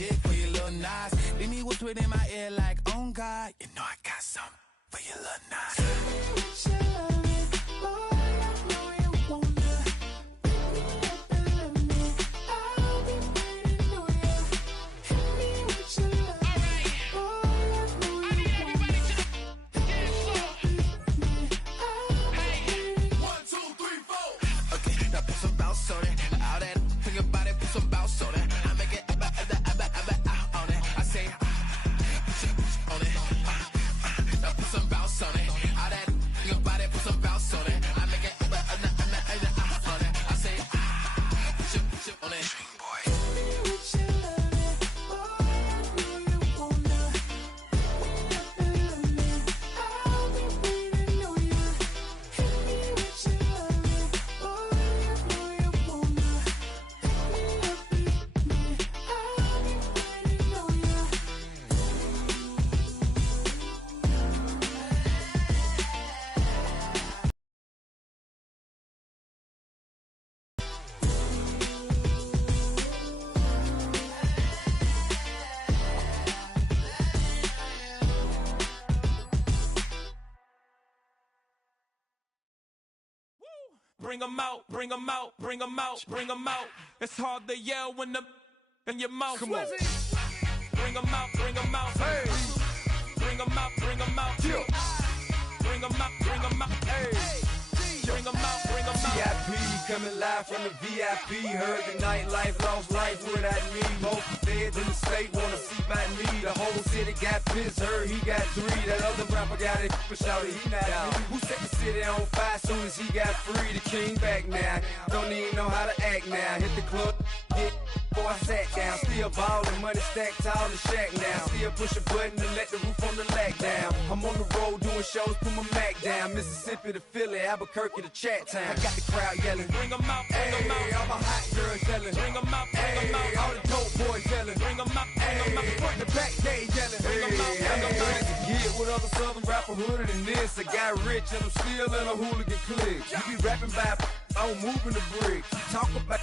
shit for your little Nas. Then he whispered in my ear like, oh God, you know I got something for your little Nas. Tell me what you love me, boy, I know you wanna pick me up and love me. I'll be waiting for you. Tell me what you love me, boy, I know you wanna pick me up and love me. I'll be waiting. 1, 2, 3, 4. Okay, now put some bounce on it. All that think about it, put some bounce on it. I make it on it. I say on it. Now put some bounce on it. All that think about it, put some bounce on it. I make it on it. I say on it. Bring 'em out, bring 'em out, bring 'em out, bring 'em out. It's hard to yell when the in your mouth. Come on. Bring 'em out, bring 'em out. Hey. Bring 'em out, bring 'em out. Yeah. Bring 'em out, bring 'em out. Hey. Bring 'em out, bring 'em out. VIP coming live from the VIP. Heard the nightlife, lost life without me. Most feds in the state wanna see about me. The whole city got pissed, heard he got 3. That other rapper got it, but shouted he not out. Who set the city on fire soon as he got free? The king back now, don't even know how to act now. Hit the club, get before I sat down. Still ballin', money stacked tall in the shack now. Still push a button to let the roof on the lack down. I'm on the road doing shows, put my Mac down. Mississippi to Philly, Albuquerque to Chat Town. I got the crowd yelling. Bring 'em out, bring 'em out. All my hot girls yelling. Bring 'em out, bring 'em out. All the dope boys yelling. Bring 'em out, bring 'em out. Front the back, they yelling. Bring 'em out, bring 'em out. To get with other southern rapper hooded than this. I got rich and I'm still in a hooligan clique. You be rapping by I'm moving the bricks. You talk about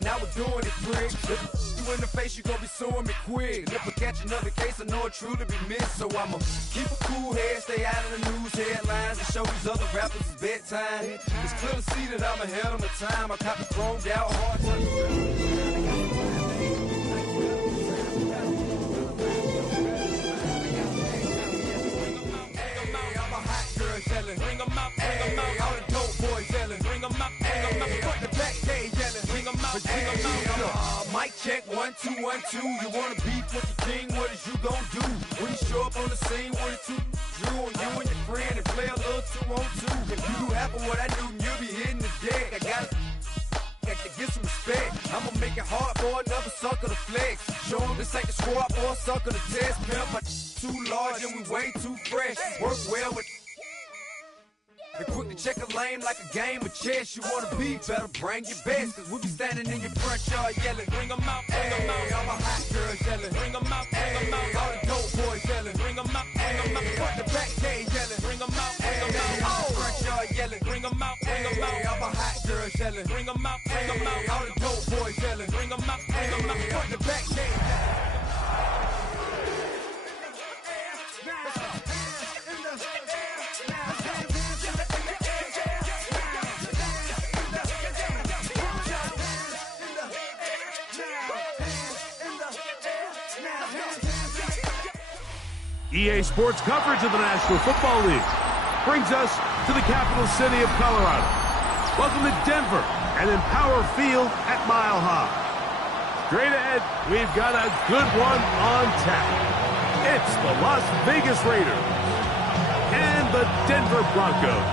now we're doing it, prick. If you in the face, you gon' be suing me quick. And if I catch another case, I know it truly be missed. So I'ma keep a cool head, stay out of the news headlines, and show these other rappers it's bedtime. It's clear to see that I'm ahead of my time. I caught the chromed out hard. Yelling. Bring 'em out, bring 'em out. All the dope boys yelling. Bring 'em out, bring 'em out. Front the back, they yelling. Bring 'em out, bring 'em out. Mic check, 1, 2, 1, 2. You wanna beef with the king? What is you gon' do? When you show up on the scene, what it 2 drew on you and your friend and play a little 2-on-2. If you do half of what I do, you'll be hitting the deck. I gotta get some respect. I'ma make it hard for another sucker to flex. Show 'em this ain't the squad or a sucker to test. Pimp, my too large and we way too fresh. Work well with. And quick to check a lane like a game of chess. You wanna be better, bring your best. Cause we be standing in your front yard yelling. Bring 'em out, bring 'em out. All my hot girls yelling. Bring 'em out, bring 'em out. All the dope boys yelling. Bring 'em out, bring 'em out. Front the back, they yelling. Bring 'em out, bring 'em out. Front yard yelling. Bring 'em out, bring 'em out. All my hot girls yelling. Bring 'em out, bring 'em out. All the dope boys yelling. Bring 'em out, bring 'em out. Front the back, they yelling. EA Sports coverage of the National Football League brings us to the capital city of Colorado. Welcome to Denver and Empower Field at Mile High. Straight ahead, we've got a good one on tap. It's the Las Vegas Raiders and the Denver Broncos.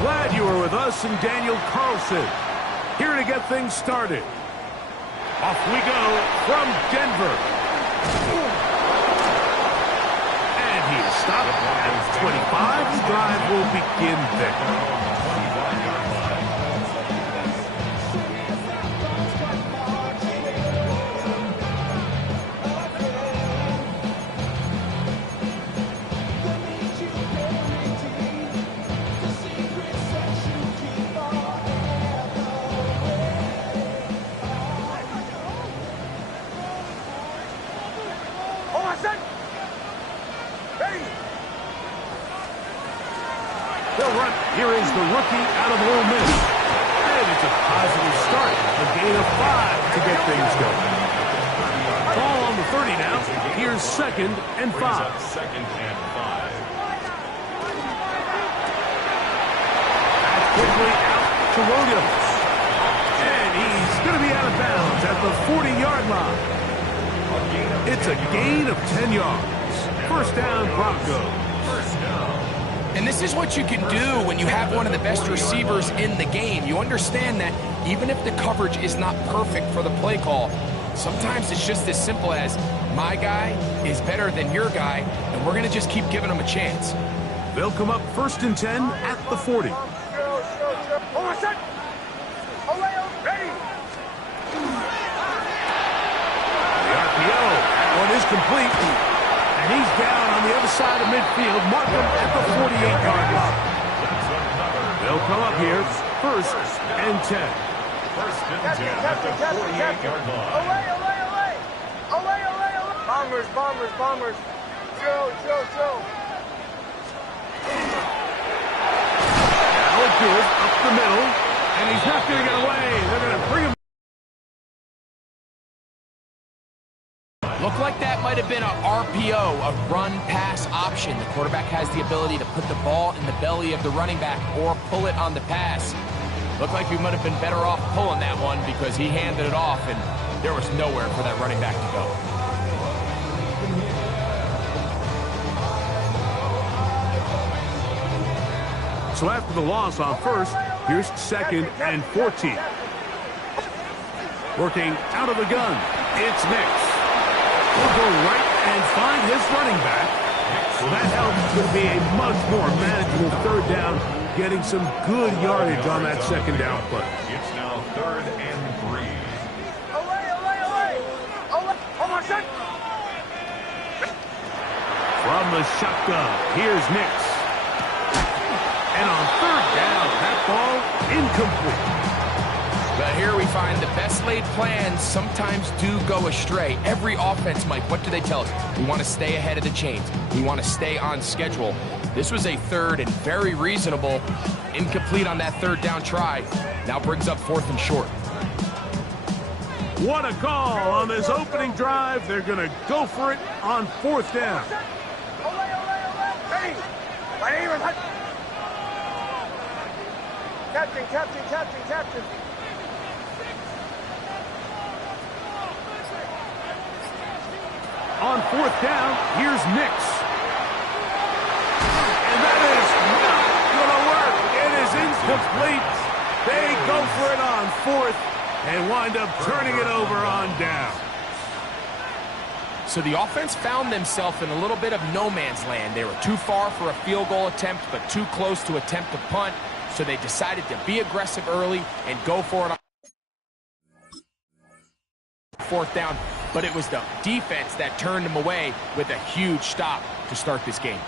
Glad you were with us, and Daniel Carlson here to get things started. Off we go from Denver. And he is stopped at 25. The drive will begin there. They'll run. Here is the rookie out of Ole Miss. And it's a positive start. A gain of 5 to get things going. Ball on the 30 now. Here's 2nd and 5. That's quickly out to Williams. And he's going to be out of bounds at the 40-yard line. It's a gain of 10 yards. First down, Broncos. And this is what you can do when you have one of the best receivers in the game. You understand that even if the coverage is not perfect for the play call, sometimes it's just as simple as my guy is better than your guy, and we're going to just keep giving him a chance. They'll come up 1st and 10 at the 40. Is complete, and he's down on the other side of midfield. Mark him at the 48-yard line. They'll come up here, 1st and 10. 1st and 10 at the 48-yard line. Bombers. Joe. Now a give up the middle, and he's not going to get away. They're going to bring him. Looked like that might have been a RPO, a run-pass option. The quarterback has the ability to put the ball in the belly of the running back or pull it on the pass. Looked like we might have been better off pulling that one because he handed it off, and there was nowhere for that running back to go. So after the loss on 1st, here's 2nd and 14. Working out of the gun, it's Nix. Will go right and find his running back. So that helps to be a much more manageable 3rd down, getting some good yardage on that 2nd down play. It's now 3rd and 3. From the shotgun, here's Nix. And on 3rd down, that ball incomplete. But here we find the best laid plans sometimes do go astray. Every offense, Mike, what do they tell us? We want to stay ahead of the chains. We want to stay on schedule. This was a 3rd and very reasonable. Incomplete on that 3rd down try. Now brings up 4th and short. What a call on this opening drive. They're going to go for it on 4th down. Captain. On 4th down, here's Nix. And that is not going to work. It is incomplete. They go for it on 4th and wind up turning it over on down. So the offense found themselves in a little bit of no man's land. They were too far for a field goal attempt, but too close to attempt a punt. So they decided to be aggressive early and go for it on 4th down. But it was the defense that turned them away with a huge stop to start this game.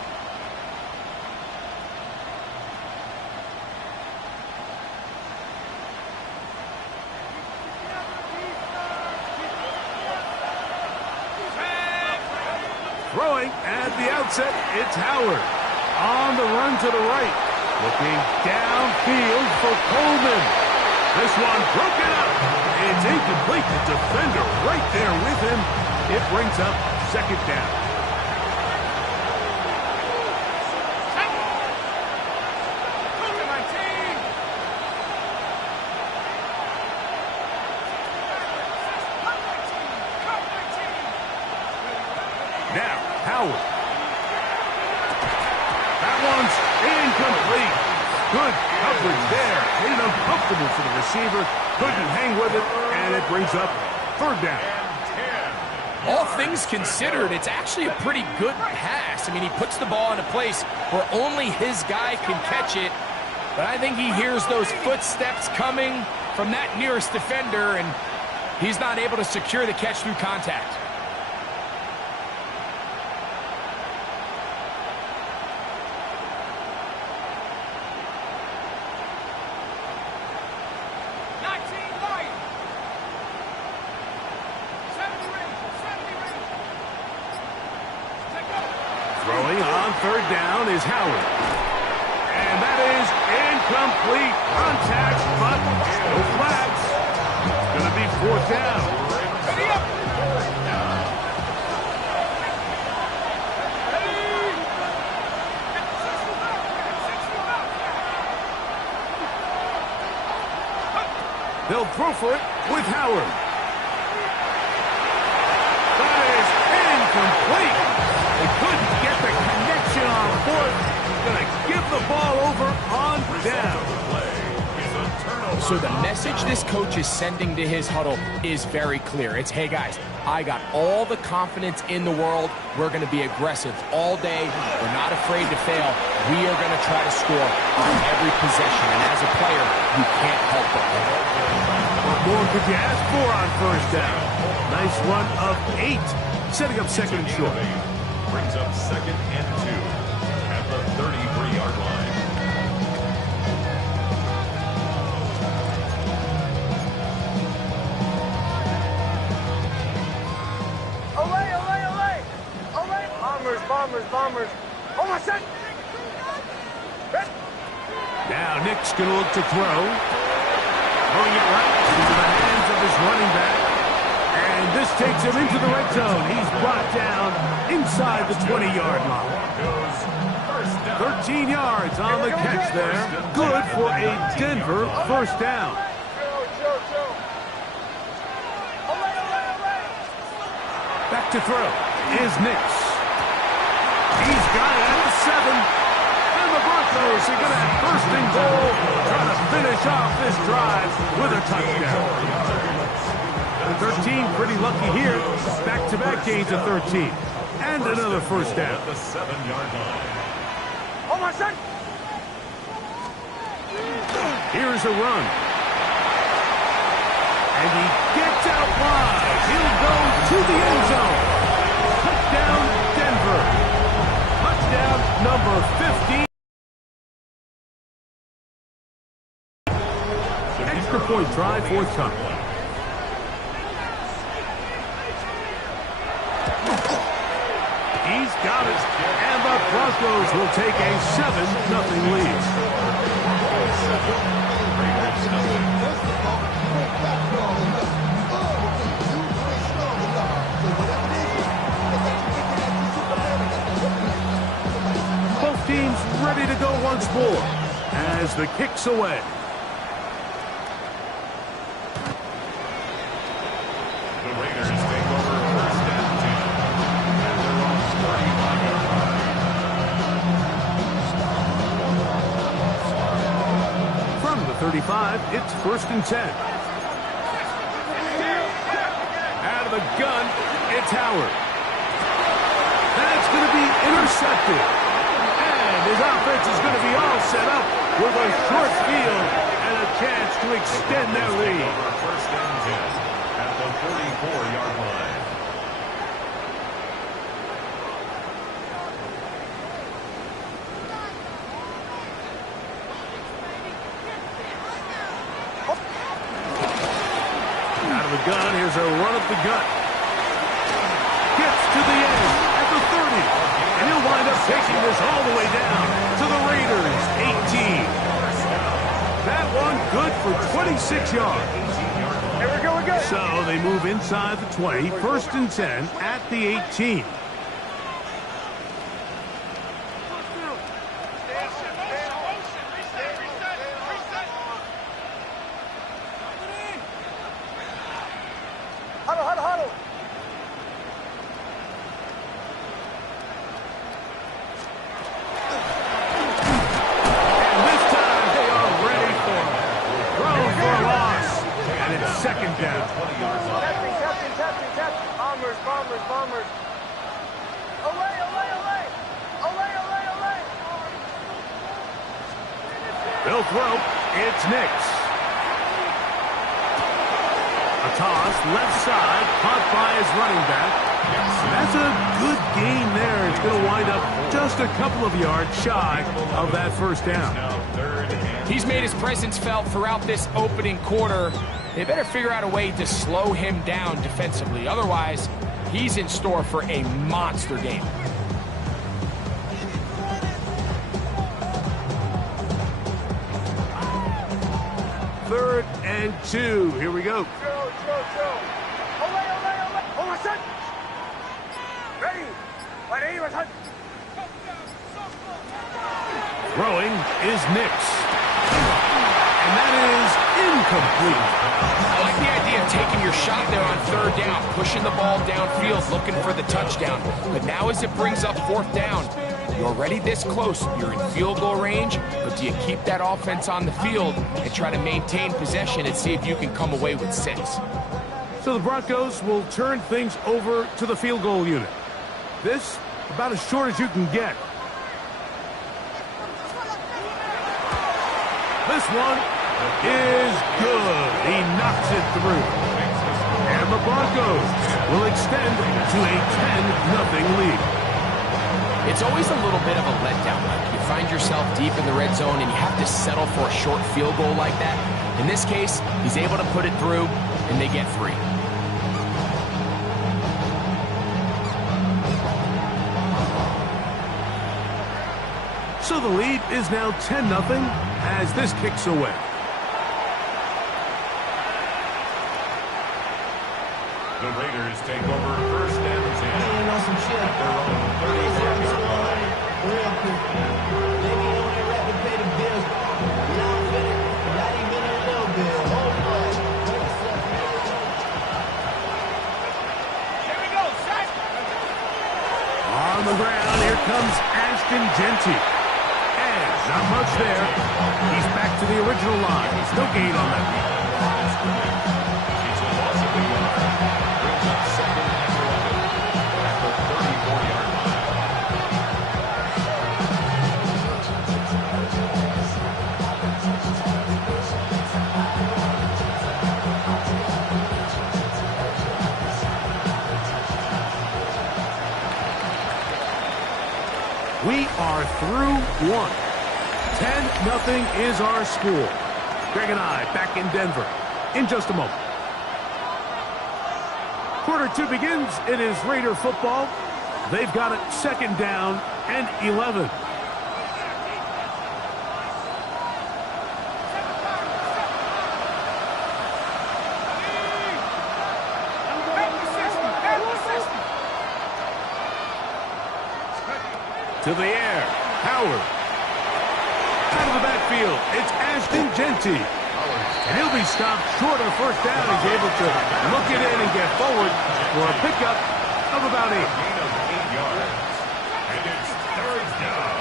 Throwing at the outset, it's Howard. On the run to the right. Looking downfield for Coleman. This one broken up. It's incomplete. The defender right there with him. It brings up 2nd down. Now, Howard. That one's incomplete. Good coverage there. Made it uncomfortable for the receiver. Couldn't hang with it, and it brings up 3rd down. All things considered, it's actually a pretty good pass. I mean, he puts the ball in a place where only his guy can catch it. But I think he hears those footsteps coming from that nearest defender, and he's not able to secure the catch through contact. Throwing on 3rd down is Howard. And that fourth down. They'll throw for it with Howard. That is incomplete. They couldn't get the connection on fourth. Going to give the ball over on down. So the message this coach is sending to his huddle is very clear. It's, hey guys, I got all the confidence in the world. We're going to be aggressive all day. We're not afraid to fail. We are going to try to score on every possession. And as a player, you can't help but win. What more could you ask for on first down? Nice run of 8, setting up second and short. Brings up 2nd and 2 at the 33-yard line. Bombers. Oh, my son! Now Nick's going to look to throw. Throwing it right into the hands of his running back. And this takes him into the red zone. He's brought down inside the 20-yard line. 13 yards on the catch there. Good for a Denver first down. Back to throw is Nix. He's got it at the 7. And the Broncos are going to have first and goal, trying to finish off this drive with a touchdown. 13 pretty lucky here. Back-to-back gains of 13. And another first down. The 7-yard line. Oh, my son! Here's a run. And he gets out wide. He'll go to the end zone. Touchdown, Denver. Touchdown number 15. Extra point try forthcoming. He's got it. And the Broncos will take a 7-0 lead. Both teams ready to go once more as the kick's away. The Raiders take over first and 10 at their own 35-yard line. From the 35, it's first and 10. Out of the gun, it's Howard. That's going to be intercepted. And his offense is going to be all set up with a short field and a chance to extend their lead. First and 10 at the 44-yard line. Out of the gun, here's a run up the gut. Gets to the end at the 30. And he'll wind up taking this all the way down to the Raiders' 18. That one good for 26 yards. Here we go. So they move inside the 20, first and 10 at the 18. Huddle. And this time they are ready for it. Thrown for a loss. And it's second down. Captain. Bombers. Away. They'll throw. It's Nix. A toss, left side, caught by his running back. That's a good gain there. It's going to wind up just a couple of yards shy of that first down. He's made his presence felt throughout this opening quarter. They better figure out a way to slow him down defensively. Otherwise, he's in store for a monster game. 3rd and 2. Here we go. Throwing is Nix. And that is incomplete. I like the idea of taking your shot there on 3rd down, pushing the ball downfield, looking for the touchdown. But now as it brings up 4th down, you're already this close. You're in field goal range, but do you keep that offense on the field and try to maintain possession and see if you can come away with 6? So the Broncos will turn things over to the field goal unit. This, about as short as you can get. This one is good. He knocks it through. And the Broncos will extend to a 10-0 lead. It's always a little bit of a letdown. Like you find yourself deep in the red zone and you have to settle for a short field goal like that. In this case, he's able to put it through, and they get 3. So the lead is now 10-0 as this kicks away. The Raiders take over 1st and 10 at their own 35-yard line. Real quick. They be on their rap to pay the bills. Not finished. Not even a little bit. Oh, boy. Here we go, set! On the ground, here comes Ashton Genty. And not much there. He's back to the original line. No gain on that. It's a loss of a yard. Brings up 2nd and 11 at the 34-yard line. We are through 1. 10-0 is our score. Greg and I back in Denver in just a moment. Quarter 2 begins. It is Raider football. They've got it 2nd down and 11. To the air, Howard. Out of the backfield, it's Ashton Genty. And he'll be stopped short of 1st down. He's able to look it in and get forward for a pickup of about 8. Gain of 8 yards. And it's 3rd down.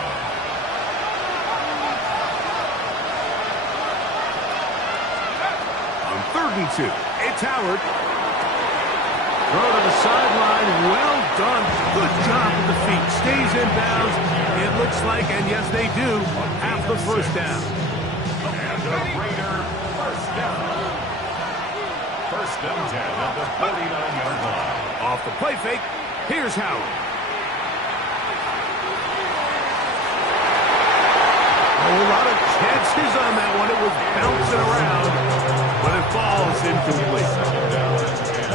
On 3rd and 2, it's Howard. Throw to the sideline. Well done. Good job with the feet. Stays in bounds. It looks like, and yes, they do, have the 1st down. And the Raider 1st down. 1st and 10 at the 49-yard line. Off the play fake, here's Howard. A lot of chances on that one. It was bouncing around, but it falls incomplete.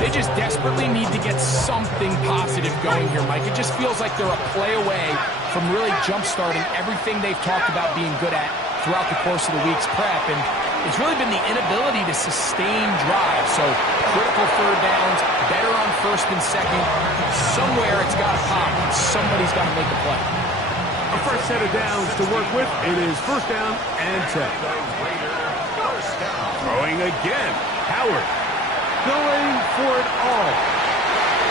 They just desperately need to get something positive going here, Mike. It just feels like they're a play away from really jump-starting everything they've talked about being good at throughout the course of the week's prep. And it's really been the inability to sustain drives. So critical 3rd downs, better on 1st and 2nd. Somewhere it's got to pop. Somebody's got to make a play. A fresh set of downs to work with. It is 1st down and 10. Throwing again. Howard going for it all.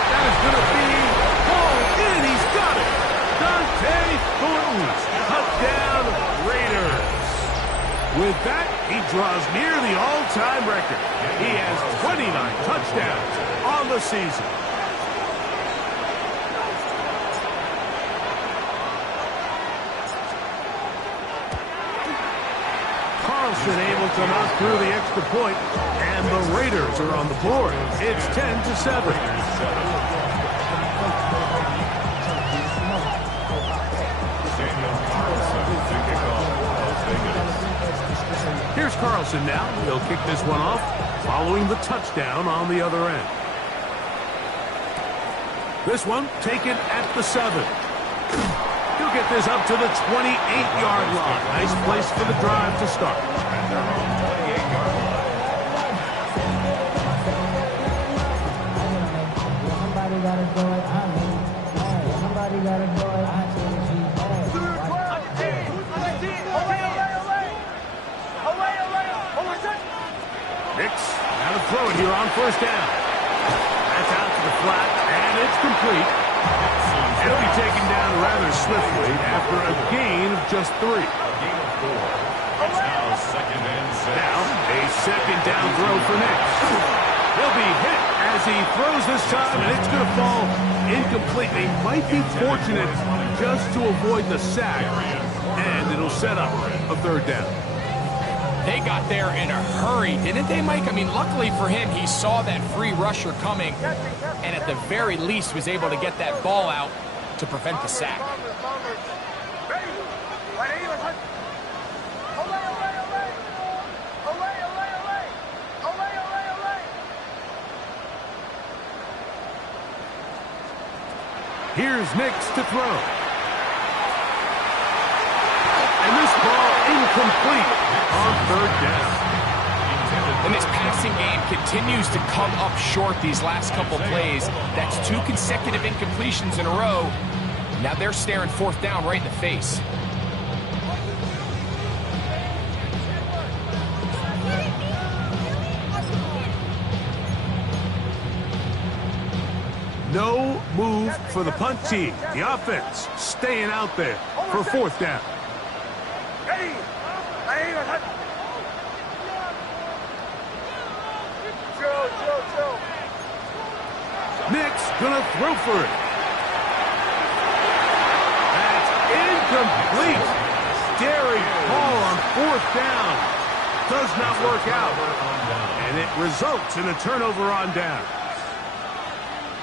That is going to be hauled in. He's got it. Dante Thornton. Touchdown Raiders. With that, he draws near the all-time record. He has 29 touchdowns on the season. Carlson able to knock through the extra point, and the Raiders are on the board. It's 10-7. Here's Carlson now. He'll kick this one off, following the touchdown on the other end. This one taken at the 7. He'll get this up to the 28-yard line. Nice place for the drive to start. And they're on 28-yard line. throw it here on first down. That's out to the flat, and it's complete. It'll be taken down rather swiftly after a gain of just 3. A gain of 4. It's now 2nd and 6. Now, a second down throw for Nix. He'll be hit as he throws this time, and it's going to fall incomplete. He might be fortunate just to avoid the sack, and it'll set up a 3rd down. They got there in a hurry, didn't they, Mike? I mean, luckily for him, he saw that free rusher coming, and at the very least was able to get that ball out to prevent the sack. Here's Nix to throw. And this ball incomplete on 3rd down. And this passing game continues to come up short these last couple plays. That's 2 consecutive incompletions in a row. Now they're staring 4th down right in the face. No move for the punt team. The offense staying out there for 4th down. Nix gonna throw for it. That's incomplete. Daring Hall on 4th down. Does not work out. And it results in a turnover on down.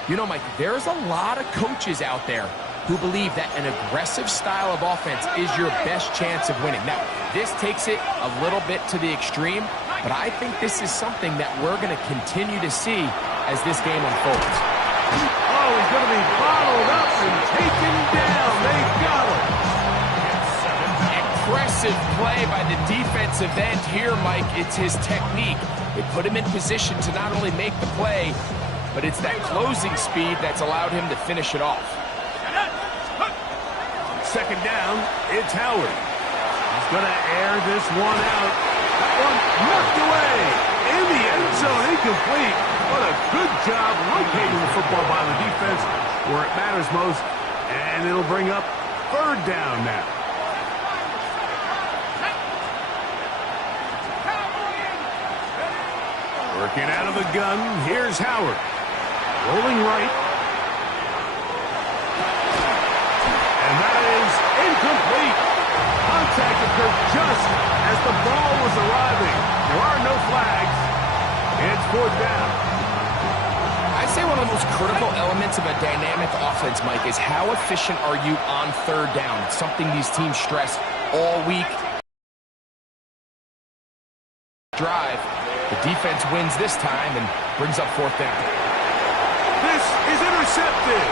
You know, Mike, there's a lot of coaches out there who believe that an aggressive style of offense is your best chance of winning. Now, this takes it a little bit to the extreme, but I think this is something that we're going to continue to see as this game unfolds. Oh, he's going to be bottled up and taken down. They got him. Impressive play by the defensive end here, Mike. It's his technique. They put him in position to not only make the play, but it's that closing speed that's allowed him to finish it off. 2nd down, it's Howard. He's going to air this one out. That one knocked away. In the end zone, incomplete. What a good job locating the football by the defense where it matters most. And it'll bring up 3rd down now. Working out of the gun, here's Howard. Rolling right. And that is incomplete. Contact occurred just as the ball was arriving. There are no flags. It's 4th down. I'd say one of the most critical elements of a dynamic offense, Mike, is how efficient are you on 3rd down? It's something these teams stress all week. Drive. The defense wins this time and brings up 4th down. This is intercepted.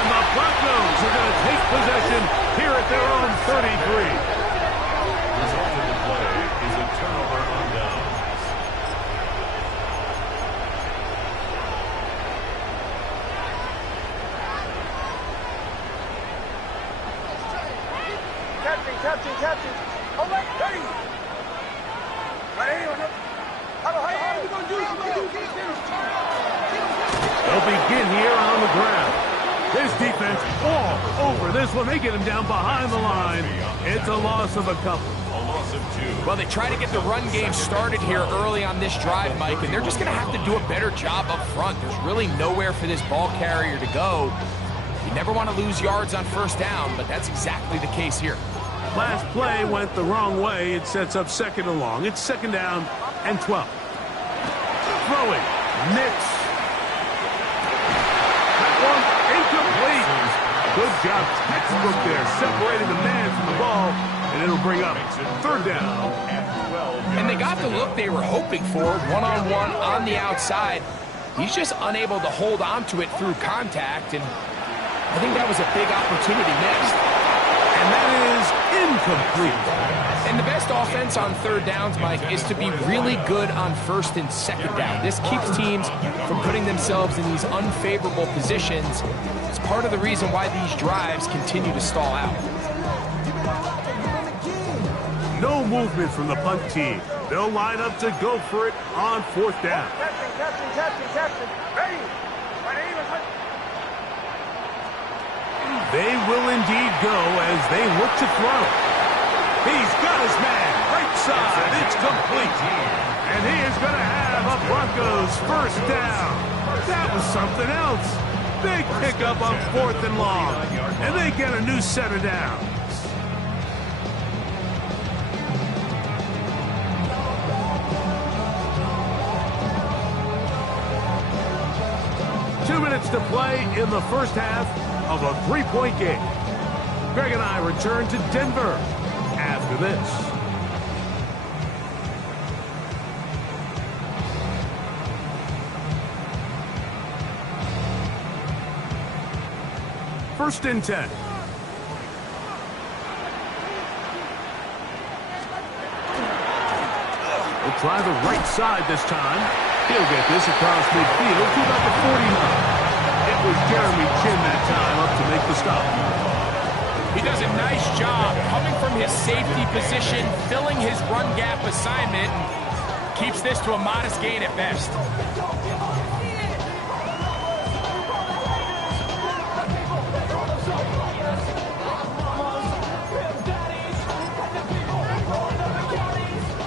And the Broncos are going to take possession here at their own 33. Result of the play is a turnover on down. Captain. All right, ready. They'll begin here on the ground. This defense all over this one. They get him down behind the line. It's a loss of a couple. A loss of 2. Well, they try to get the run game started here early on this drive, Mike, and they're just going to have to do a better job up front. There's really nowhere for this ball carrier to go. You never want to lose yards on 1st down, but that's exactly the case here. Last play went the wrong way. It sets up 2nd and long. It's 2nd down and 12. Throwing. Nix. That one incomplete. Good job. Textbook there. Separating the man from the ball. And it'll bring up 3rd down. And they got the look they were hoping for, one-on-one on the outside. He's just unable to hold on to it through contact, and I think that was a big opportunity missed. And that is incomplete. And the best offense on 3rd downs, Mike, is to be really good on 1st and 2nd down. This keeps teams from putting themselves in these unfavorable positions. It's part of the reason why these drives continue to stall out. No movement from the punt team. They'll line up to go for it on 4th down. They will indeed go as they look to throw. He's got his man. Right side. It's complete. And he is going to have a Broncos first down. That was something else. Big pickup on 4th and long. And they get a new set of downs. To play in the first half of a 3-point game. Greg and I return to Denver after this. First and 10. We'll try the right side this time. He'll get this across midfield to about the 49. It was Jeremy Chin that time up to make the stop. He does a nice job coming from his safety position, filling his run gap assignment, and keeps this to a modest gain at best.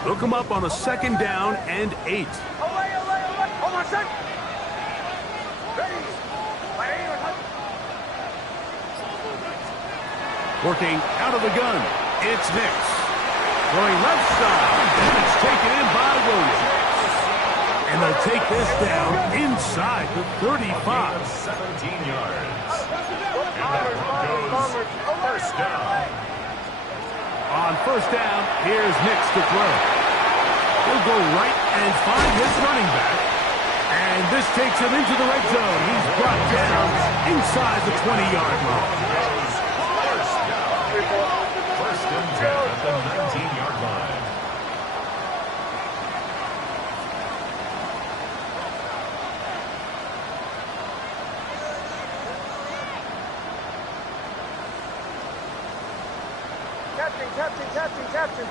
They'll come up on a 2nd down and 8. Hold on a sec. Working out of the gun, it's Nix. Going left side, and it's taken in by Williams. And they'll take this down inside the 35. 17 yards. And the Broncos first down. On 1st down, here's Nix to throw. He'll go right and find his running back. And this takes him into the red zone. He's brought down inside the 20-yard line. First and 10 at the 19-yard line. Captain.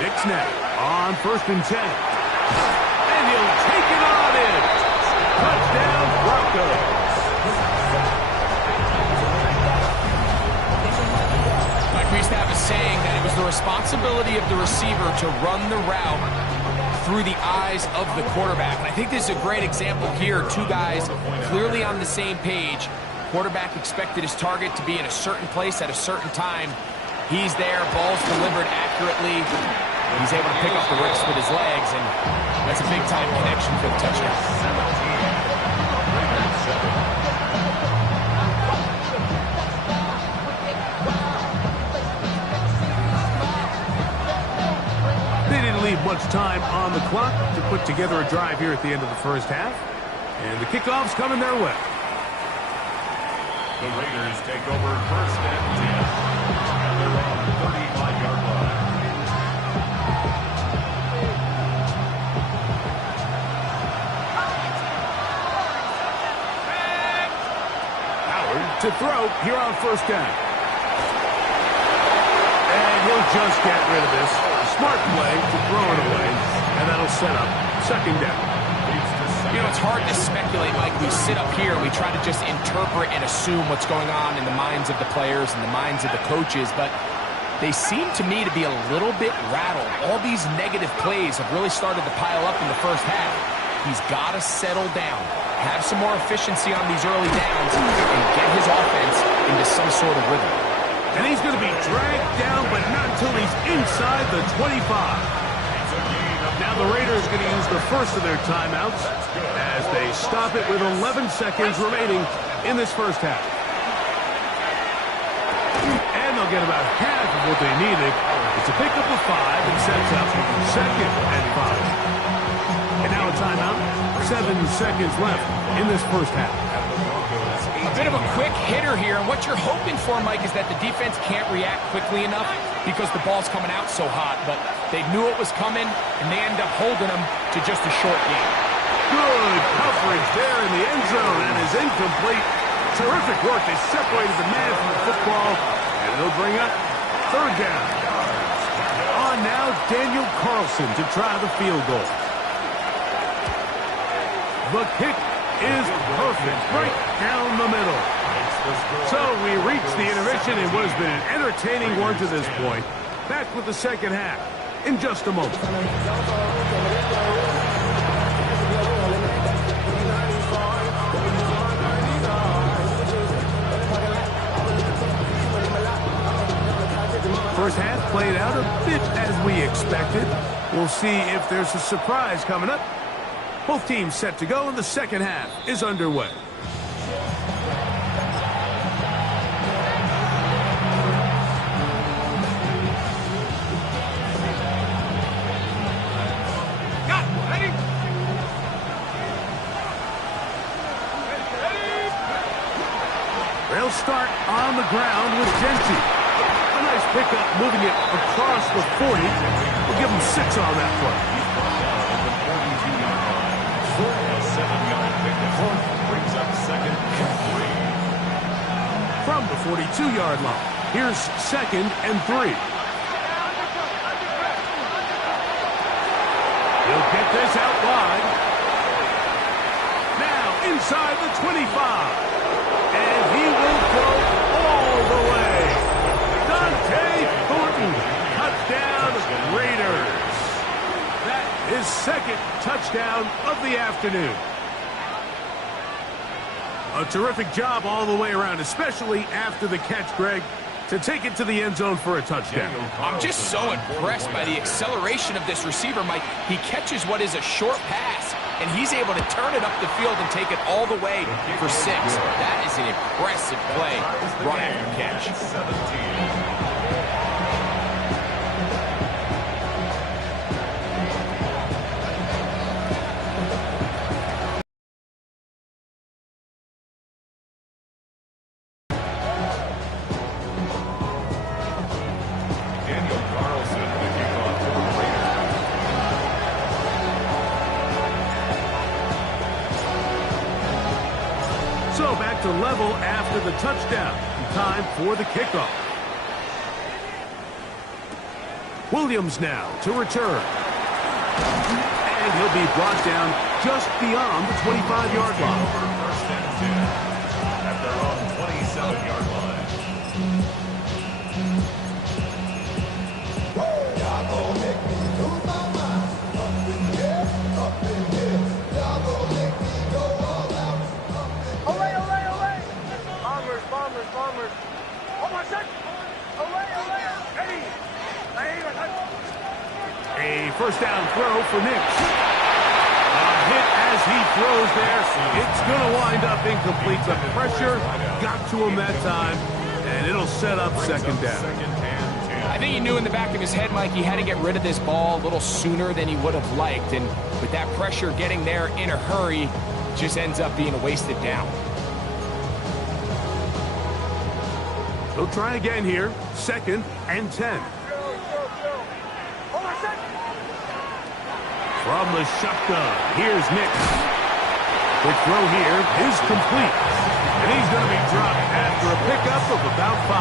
Nix now on 1st and 10. And he'll take it on in. Touchdown, Broncos. Like we used to have a saying that it was the responsibility of the receiver to run the route through the eyes of the quarterback. And I think this is a great example here. Two guys clearly on the same page. Quarterback expected his target to be in a certain place at a certain time. He's there, ball's delivered accurately. He's able to pick up the rest with his legs, and that's a big-time connection for the touchdown. They didn't leave much time on the clock to put together a drive here at the end of the first half. And the kickoff's coming their way. The Raiders take over 1st and 10. They're on the 35-yard line. Howard to throw here on 1st down. And he'll just get rid of this. Smart play to throw it away. And that'll set up 2nd down. You know, it's hard to speculate, Mike. We sit up here, we try to just interpret and assume what's going on in the minds of the players and the minds of the coaches, but they seem to me to be a little bit rattled. All these negative plays have really started to pile up in the first half. He's got to settle down, have some more efficiency on these early downs, and get his offense into some sort of rhythm. And he's going to be dragged down, but not until he's inside the 25. Now the Raiders are going to use the first of their timeouts as they stop it with 11 seconds remaining in this first half. And they'll get about half of what they needed. It's a pickup of 5 and sets up 2nd and 5. And now a timeout. 7 seconds left in this first half. A bit of a quick hitter here, and what you're hoping for, Mike, is that the defense can't react quickly enough because the ball's coming out so hot. But They knew it was coming, and they end up holding them to just a short game. Good coverage there in the end zone, and is incomplete. Terrific work. They separated the man from the football, and they'll bring up third down. On now, Daniel Carlson to try the field goal. The kick is perfect, right down the middle. So we reach the intermission in what has been an entertaining one to this point. Back with the second half in just a moment. First half played out a bit as we expected. We'll see if there's a surprise coming up. Both teams set to go, and the second half is underway. They'll start on the ground with Genty. A nice pickup, moving it across the 40. We'll give him 6 on that play. A 7-yard pickup brings up second and 3. From the 42-yard line, here's second and 3. He'll get this out wide. Now inside the 25. And he will go all the way. Dante Thornton, touchdown Raiders. That is second touchdown of the afternoon. A terrific job all the way around, especially after the catch, Greg, to take it to the end zone for a touchdown. I'm just so impressed by the acceleration of this receiver, Mike. He catches what is a short pass, and he's able to turn it up the field and take it all the way for 6. That is an impressive play, run after catch. 17. So back to level after the touchdown. Time for the kickoff. Williams now to return. And he'll be brought down just beyond the 25-yard line. First and 10 at their own 27-yard line. A first down throw for Nix. A hit as he throws there. It's going to wind up incomplete. The pressure got to him that time, and it'll set up second down. I think he knew in the back of his head, Mike, he had to get rid of this ball a little sooner than he would have liked. And with that pressure getting there in a hurry, just ends up being a wasted down. He'll try again here. Second and 10. From the shotgun, here's Nix. The throw here is complete. And he's going to be dropped after a pickup of about 5.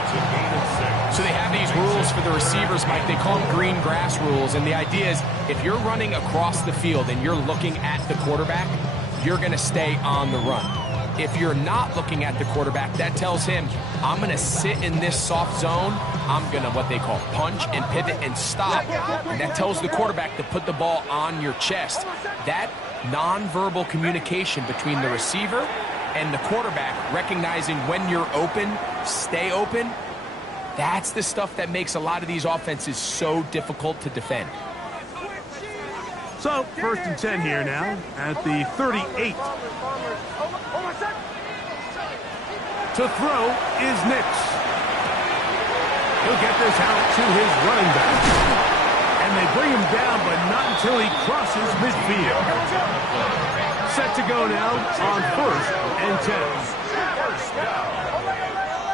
It's a gain of 6. So they have these rules for the receivers, Mike. They call them green grass rules. And the idea is if you're running across the field and you're looking at the quarterback, you're going to stay on the run. If you're not looking at the quarterback, that tells him, I'm going to sit in this soft zone. I'm going to what they call punch and pivot and stop. And that tells the quarterback to put the ball on your chest. That nonverbal communication between the receiver and the quarterback, recognizing when you're open, stay open, that's the stuff that makes a lot of these offenses so difficult to defend. So, first and 10 here now at the 38. To throw is Nix. He'll get this out to his running back. And they bring him down, but not until he crosses midfield. Set to go now on first and 10.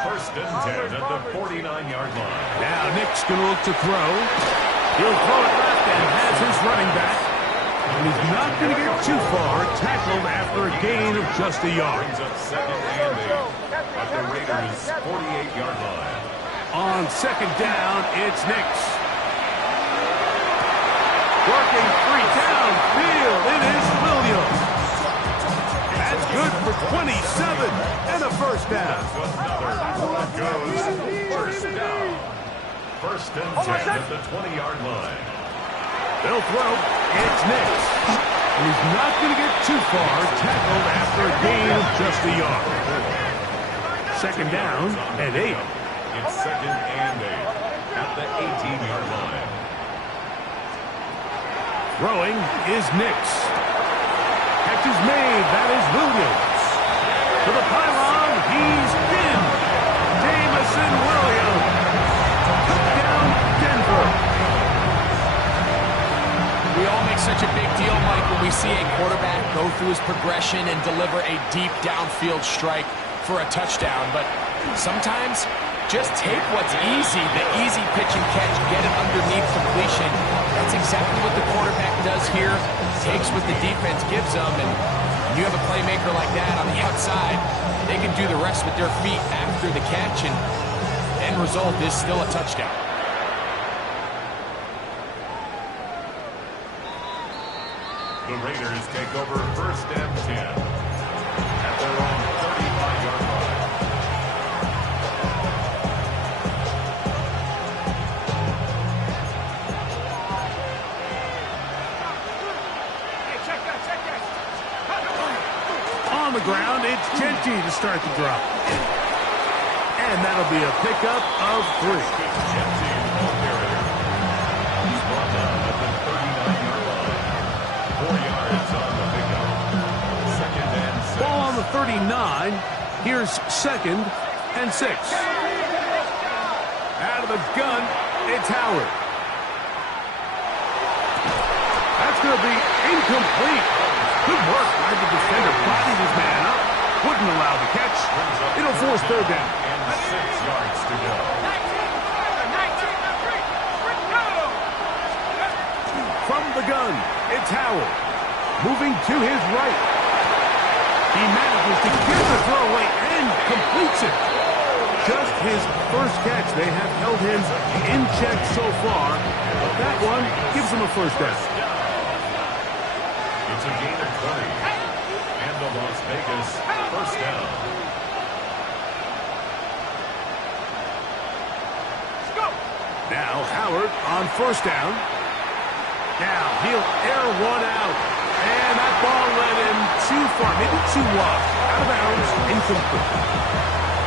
First and 10 at the 49-yard line. Now Nix going to look to throw. He'll throw it left and has his running back. And he's not going to get too far, tackled after a gain of just a yard. Brings up second and 8 at the Raiders' 48-yard line. On second down, it's Nix. Working free downfield, it is Williams. That's good for 27 and a first down. Another goes first down. First and 10 at the 20-yard line. They'll throw. It's Nix. And he's not going to get too far, tackled after a gain of just a yard. Second down and 8. It's second and 8 at the 18-yard line. Throwing is Nix. Catch is made. That is Williams. To the pylon, he's in. Jamison Williams. Touchdown, Denver. We all make such a big deal, Mike, when we see a quarterback go through his progression and deliver a deep downfield strike for a touchdown. But sometimes, just take what's easy, the easy pitch and catch, get it underneath completion. That's exactly what the quarterback does here. Takes what the defense gives them, and you have a playmaker like that on the outside, they can do the rest with their feet after the catch, and end result is still a touchdown. The Raiders take over first and 10 at their own 35-yard line. On the ground, it's Genty to start the drop. And that'll be a pickup of 3. Genty, the ball carrier. He's brought down at the 39-yard line. 4 yards on the pickup. Second and 6. Ball on the 39. Here's second and 6. Out of the gun, it's Howard. That's going to be incomplete. Good work by the defender. Bodied his man up. Wouldn't allow the catch. It'll force third down. And 6 yards to go. From the gun, it's Howard. Moving to his right. He manages to get the throw away and completes it. Just his first catch. They have held him in check so far, but that one gives him a first down. It's a gain of 20. And the Las Vegas first down. Now Howard on first down. Now he'll air one out. And that ball led him too far, maybe too wide. Out of bounds, incomplete.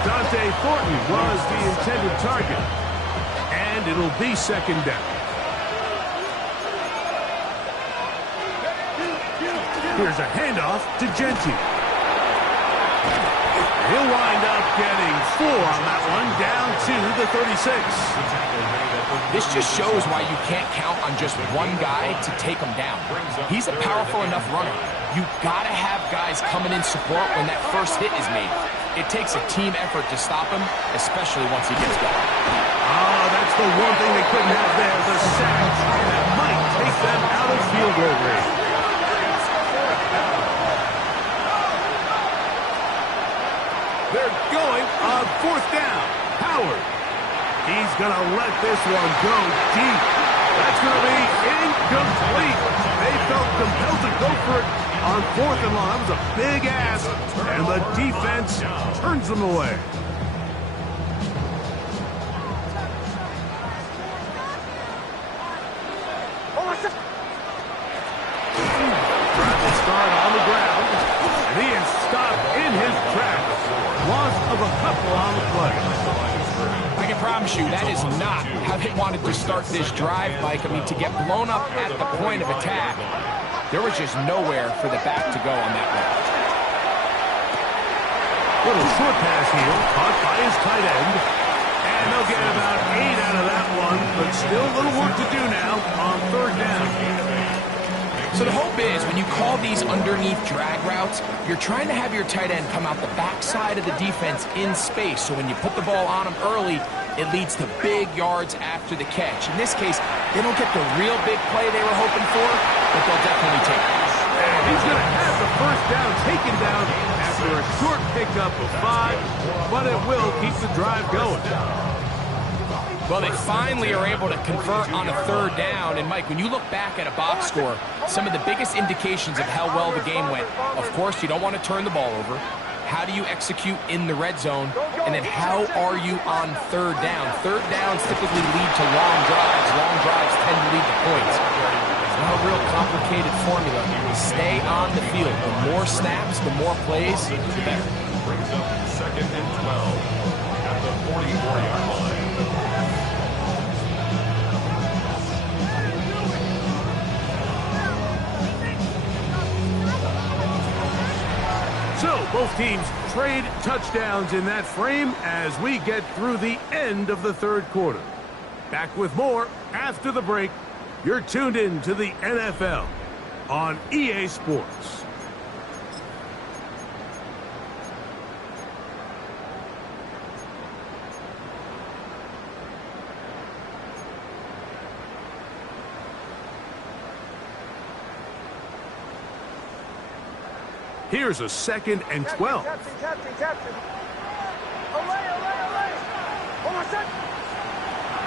Dante Thornton was the intended target. And it'll be second down. Here's a handoff to Genty. He'll wind up getting 4 on that one, down to the 36. This just shows why you can't count on just one guy to take him down. He's a powerful enough runner. You gotta have guys coming in support when that first hit is made. It takes a team effort to stop him, especially once he gets going. Oh, that's the one thing they couldn't have there, the sack. That might take them out of field goal range. They're going on fourth down. Howard. He's going to let this one go deep. That's going to be incomplete. They felt compelled to go for it on fourth and long. That was a big ask, and the defense turns them away. Trying to start on the ground, and he is stopped in his tracks. Loss of a couple on the play. I can promise you that is not how they wanted to start this drive, Mike. I mean, to get blown up at the point of attack, there was just nowhere for the back to go on that one. Little short pass here, caught by his tight end. And they'll get about 8 out of that one, but still a little work to do now on third down. So the hope is when you call these underneath drag routes, you're trying to have your tight end come out the backside of the defense in space. So when you put the ball on him early, it leads to big yards after the catch. In this case, they don't get the real big play they were hoping for, but they'll definitely take it. And he's going to have the first down taken down after a short pickup of 5, but it will keep the drive going. Well, they finally are able to convert on a 3rd down. And, Mike, when you look back at a box score, some of the biggest indications of how well the game went, of course, you don't want to turn the ball over. How do you execute in the red zone? And then how are you on 3rd down? 3rd downs typically lead to long drives. Long drives tend to lead to points. It's not a real complicated formula. Stay on the field. The more snaps, the more plays, the better. Brings up 2nd and 12 at the 44-yard line. So, both teams trade touchdowns in that frame as we get through the end of the 3rd quarter. Back with more after the break. You're tuned in to the NFL on EA Sports. Here's a 2nd and 12.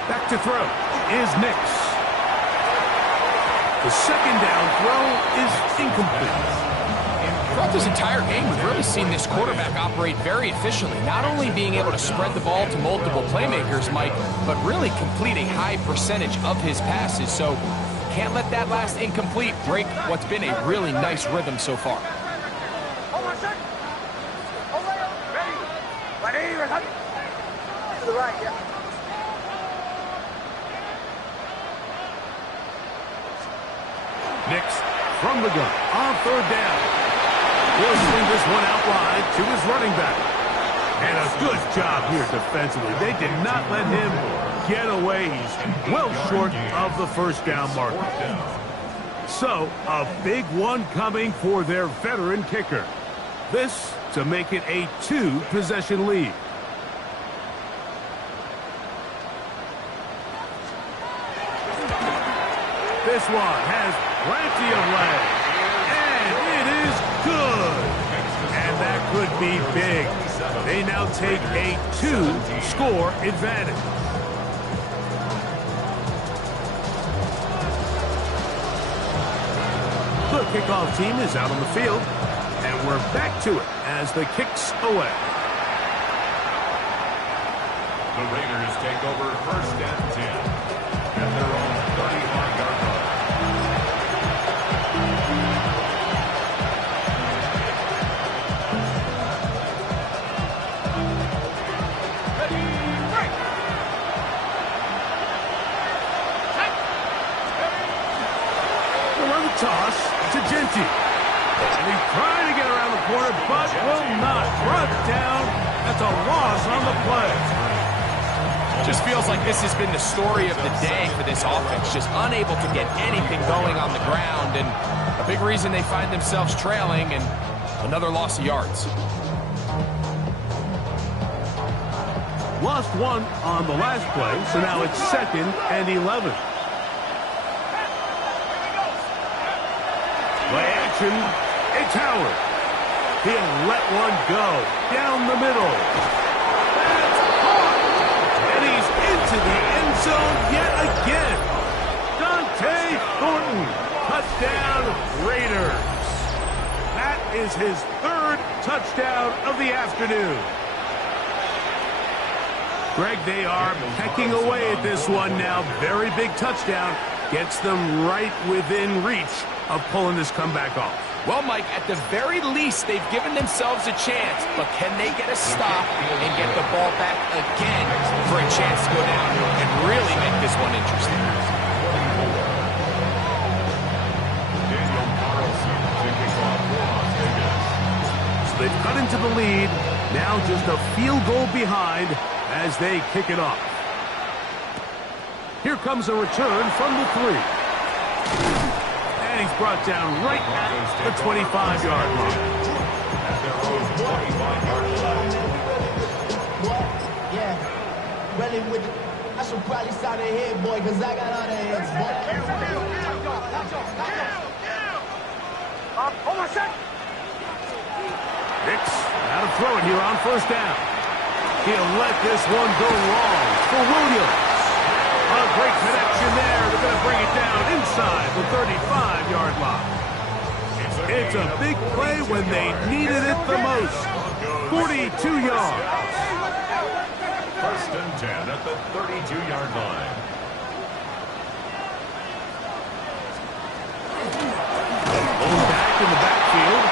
Back to throw is Nix. The 2nd down throw is incomplete. Throughout this entire game, we've really seen this quarterback operate very efficiently, not only being able to spread the ball to multiple playmakers, Mike, but really complete a high percentage of his passes. So can't let that last incomplete break what's been a really nice rhythm so far. To the right, yeah. Nix from the gun on 3rd down. He'll swing this one out wide to his running back. And a good job here defensively. They did not let him get away. He's well short of the 1st down marker. So, a big one coming for their veteran kicker. This to make it a 2-possession lead. This one has plenty of legs, and it is good. And that could be big. They now take a 2-score advantage. The kickoff team is out on the field, and we're back to it as the kick's away. The Raiders take over 1st and 10 at their own 35-yard line. Toss to Genty. And he's trying to get around the corner, but will not. Brought down. That's a loss on the play. Just feels like this has been the story of the day for this offense. Just unable to get anything going on the ground. And a big reason they find themselves trailing and another loss of yards. Lost 1 on the last play, so now it's 2nd and 11. Play action, it's Howard. He'll let one go down the middle. That's caught. And he's into the end zone yet again. Dante Thornton, touchdown Raiders. That is his 3rd touchdown of the afternoon. Greg, they are pecking away at this one now. Very big touchdown. Gets them right within reach of pulling this comeback off. Well, Mike, at the very least, they've given themselves a chance, but can they get a stop and get the ball back again for a chance to go down and really make this one interesting? So they've cut into the lead, now just a field goal behind as they kick it off. Here comes a return from the 3. And he's brought down right at the 25-yard line. At their own 25-yard line. Really with it. I should probably start a head, boy, because I got all the heads, boy. Hicks, now to throw it here on first down. He'll let this one go long for Williams. A great connection there. They're going to bring it down inside the 35-yard line. It's a big play when they needed it the most. 42 yards. First and 10 at the 32-yard line. Going back in the backfield.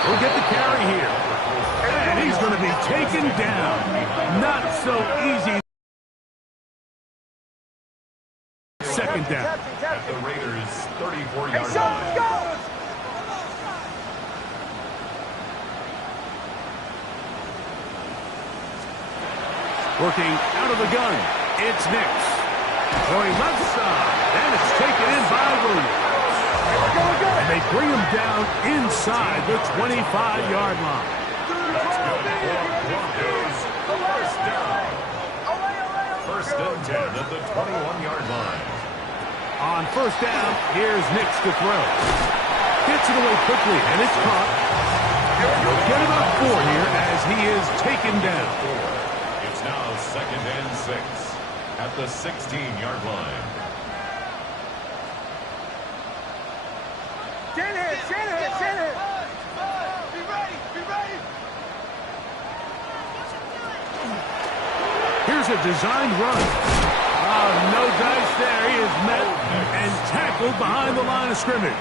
He'll get the carry here. And he's going to be taken down. Not so easy. Second down. At the Raiders' 34-yard line. Working out of the gun. It's Nix. Going left side. And it's taken in by Williams. And they bring him down inside the 25-yard line. That's good for Broncos. First down. First and 10 at the 21-yard line. On first down, here's Nix to throw. Gets it away quickly, and it's caught. They'll get about 4 here as he is taken down. It's now second and 6 at the 16-yard line. Shanahan. Be ready. Here's a designed run. Oh, no dice there. He is met and tackled behind the line of scrimmage.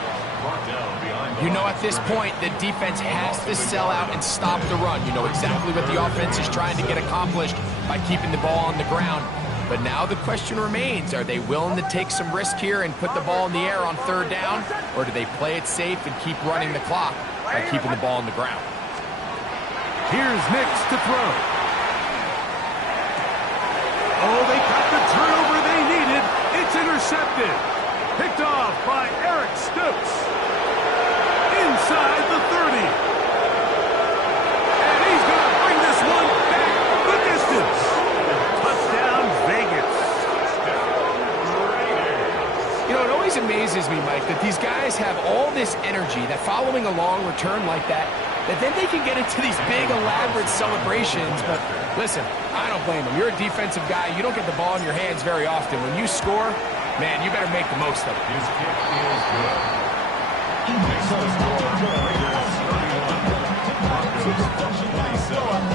You know, at this point, the defense has to sell out and stop the run. You know exactly what the offense is trying to get accomplished by keeping the ball on the ground. But now the question remains, are they willing to take some risk here and put the ball in the air on third down? Or do they play it safe and keep running the clock by keeping the ball on the ground? Here's Nix to throw. Oh, they got the turnover they needed. It's intercepted. Picked off by Eric Stokes. Inside the 30. And he's going to bring this one back the distance. Touchdown, Vegas. You know, it always amazes me, Mike, that these guys have all this energy, that following a long return like that then they can get into these big, elaborate celebrations. But listen, I don't blame them. You're a defensive guy. You don't get the ball in your hands very often. When you score, man, you better make the most of it. His kick is good. Makes the score Raiders 31, Broncos 27.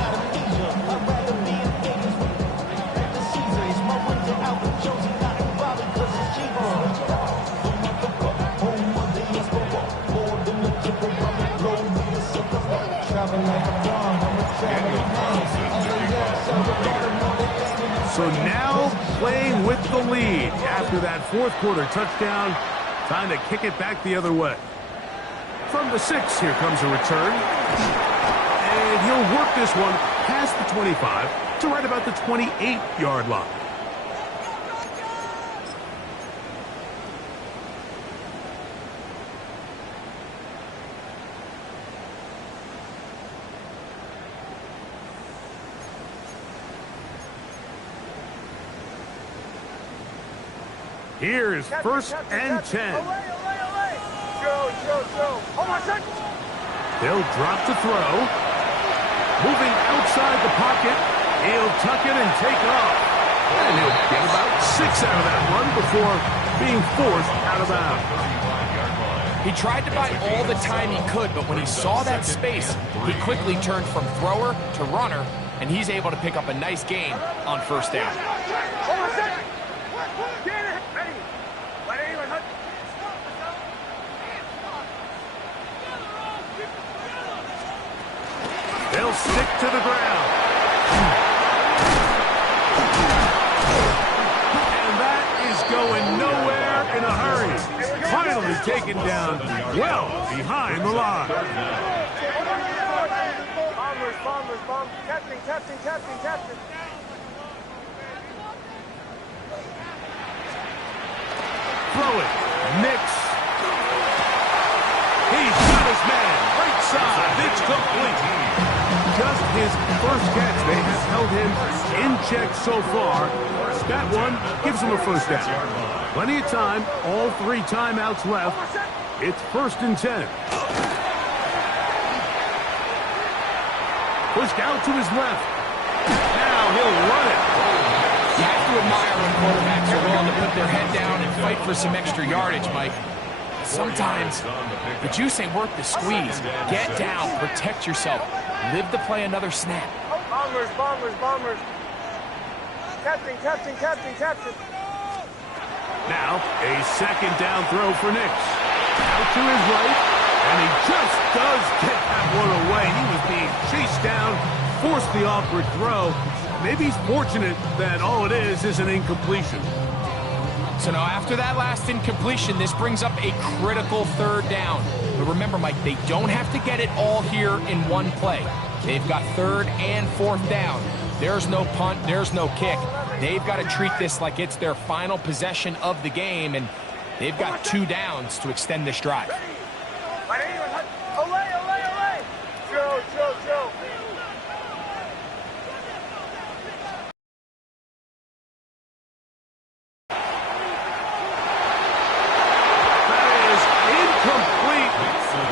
So now playing with the lead after that fourth quarter touchdown. Time to kick it back the other way. From the 6, here comes a return. And he'll work this one past the 25 to right about the 28-yard line. Here's first and 10. They'll drop to throw. Moving outside the pocket. He'll tuck it and take off. And he'll get about 6 out of that run before being forced out of bounds. He tried to buy all the time he could, but when he saw that space, he quickly turned from thrower to runner, and he's able to pick up a nice gain on first down. They'll stick to the ground. And that is going nowhere in a hurry. Finally taken down well behind the line. Captain. Throw it. Nix. He's got his man. Right side. It's complete. just his first catch. They have held him in check so far. That one gives him a first down. Plenty of time, all 3 timeouts left. It's 1st and 10. Pushed out to his left. Now he'll run it. You have to admire when quarterbacks are willing to put their head down and fight for some extra yardage, Mike. Sometimes the juice ain't worth the squeeze. Get down, protect yourself, live to play another snap. Bombers, bombers, bombers. Captain, captain, captain, captain. Now a 2nd down throw for Nix. Out to his right, and he just does get that one away. He was being chased down, forced the awkward throw. Maybe he's fortunate that all it is an incompletion. So now after that last incompletion, this brings up a critical 3rd down. But remember, Mike, they don't have to get it all here in one play. They've got 3rd and 4th down. There's no punt, there's no kick. They've got to treat this like it's their final possession of the game, and they've got 2 downs to extend this drive. Joe, Joe, Joe.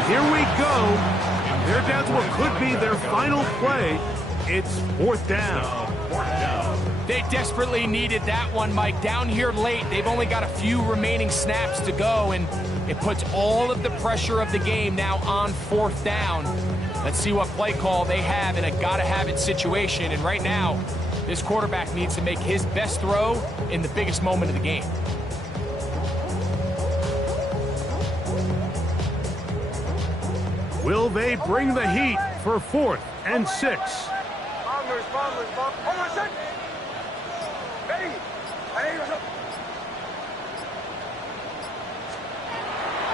Here we go. They're down to what could be their final play. It's 4th down. They desperately needed that one, Mike. Down here late, they've only got a few remaining snaps to go, and it puts all of the pressure of the game now on 4th down. Let's see what play call they have in a gotta-have-it situation, and right now, this quarterback needs to make his best throw in the biggest moment of the game. Will they bring the heat for 4th and 6? Bombers, bombers, bombers. Hold on a second. Ready?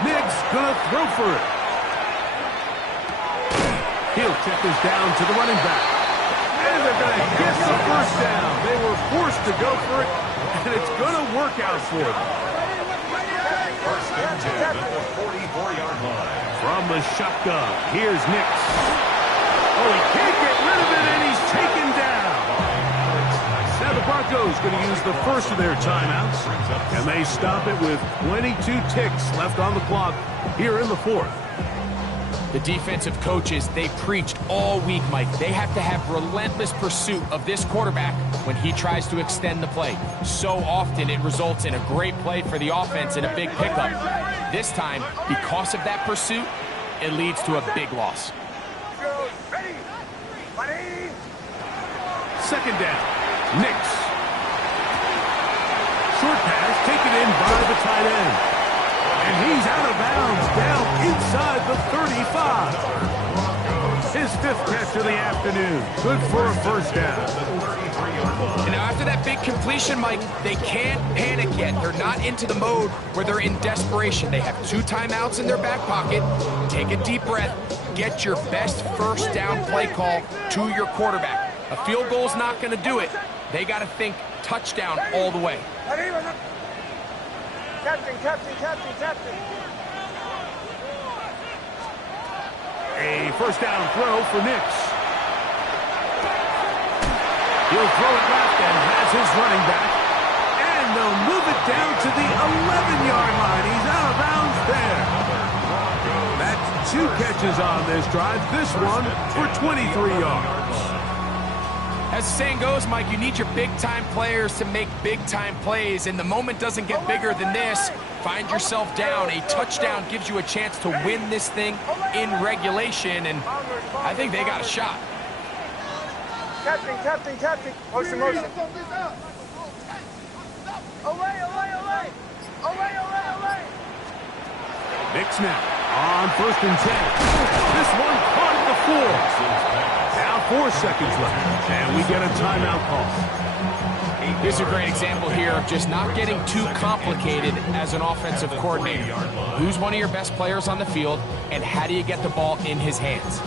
Nix gonna throw for it. He'll check this down to the running back. And they're gonna get the 1st down. They were forced to go for it, and it's gonna work out for them. 1st and 10 at the 44-yard line. From the shotgun, here's Nix. Oh, he can't get rid of it, and he's taken down. Now the Broncos going to use the first of their timeouts, and they stop it with 22 ticks left on the clock here in the 4th. The defensive coaches, they preached all week, Mike. They have to have relentless pursuit of this quarterback when he tries to extend the play. So often it results in a great play for the offense and a big pickup. This time, because of that pursuit, it leads to a big loss. Ready? Ready? 2nd down, Nix. Short pass taken in by the tight end. And he's out of bounds, down inside the 35. His 5th catch of the afternoon. Good for a 1st down. And now after that big completion, Mike, they can't panic yet. They're not into the mode where they're in desperation. They have 2 timeouts in their back pocket. Take a deep breath. Get your best 1st down play call to your quarterback. A field goal's not going to do it. They got to think touchdown all the way. Captain, captain, captain, captain. A 1st down throw for Nix. He'll throw it left and has his running back. And they'll move it down to the 11-yard line. He's out of bounds there. That's 2 catches on this drive. This one for 23 yards. As the saying goes, Mike, you need your big-time players to make big-time plays, and the moment doesn't get bigger than this. Find yourself down. A touchdown gives you a chance to win this thing in regulation, and I think they got a shot. Captain, captain, captain. Motion, motion. Away, away, away. Away, away, away. Nix now on 1st and 10. This one caught at the 4. Now 4 seconds left, and we get a timeout call. Here's a great example here of just not getting too complicated as an offensive coordinator. Who's one of your best players on the field, and how do you get the ball in his hands?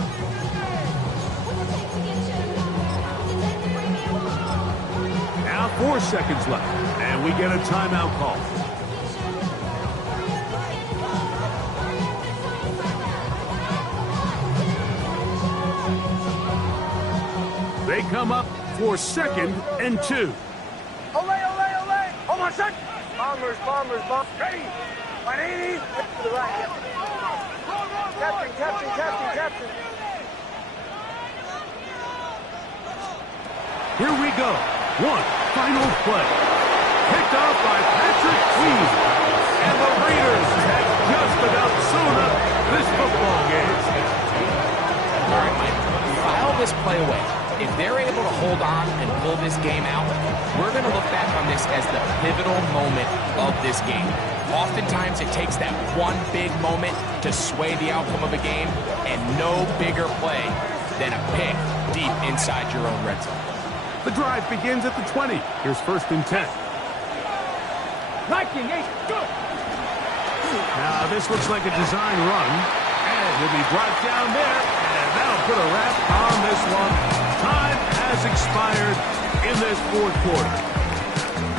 Now 4 seconds left, and we get a timeout call. They come up for 2nd and 2. Ole, ole, ole. Oh, my son. Bombers, bombers, bombers. Ready. 180. To the right. Captain, captain, captain, captain. Here we go. One final play. Picked off by Patrick Queen. And the Raiders have just about sewn up this football game. All right, Mike, file this play away. If they're able to hold on and pull this game out, we're going to look back on this as the pivotal moment of this game. Oftentimes, it takes that one big moment to sway the outcome of a game, and no bigger play than a pick deep inside your own red zone. The drive begins at the 20. Here's 1st and 10. Viking, hey, go. Now, this looks like a design run. And he'll be brought down there. And that'll put a wrap on this one. Time has expired in this 4th quarter.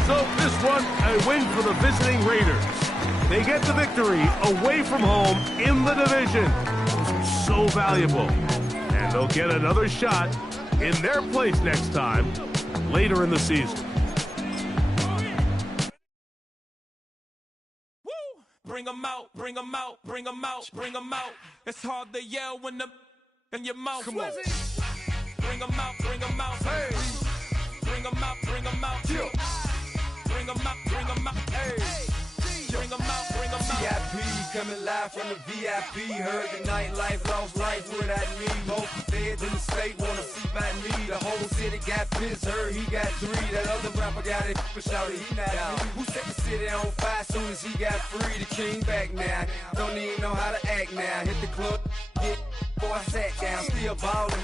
So this one, a win for the visiting Raiders. They get the victory away from home in the division. So valuable. And they'll get another shot in their place next time, later in the season. Bring 'em out, bring 'em out, bring 'em out, bring 'em out. It's hard to yell when the in your mouth. Come on. Bring 'em out, bring 'em out. Hey. Bring 'em out, bring 'em out. Yeah. Bring 'em out, bring 'em out. Hey. Bring 'em out, bring 'em out. VIP coming live from the VIP. Heard the nightlife, lost life without me. Both feds in the state wanna see by me. The whole city got pissed, heard he got 3. That other rapper got it, but shouted he not me. Who set the city on fire soon as he got free? The king back now, don't even know how to act now. Hit the club, get before I sat down, still ballin'.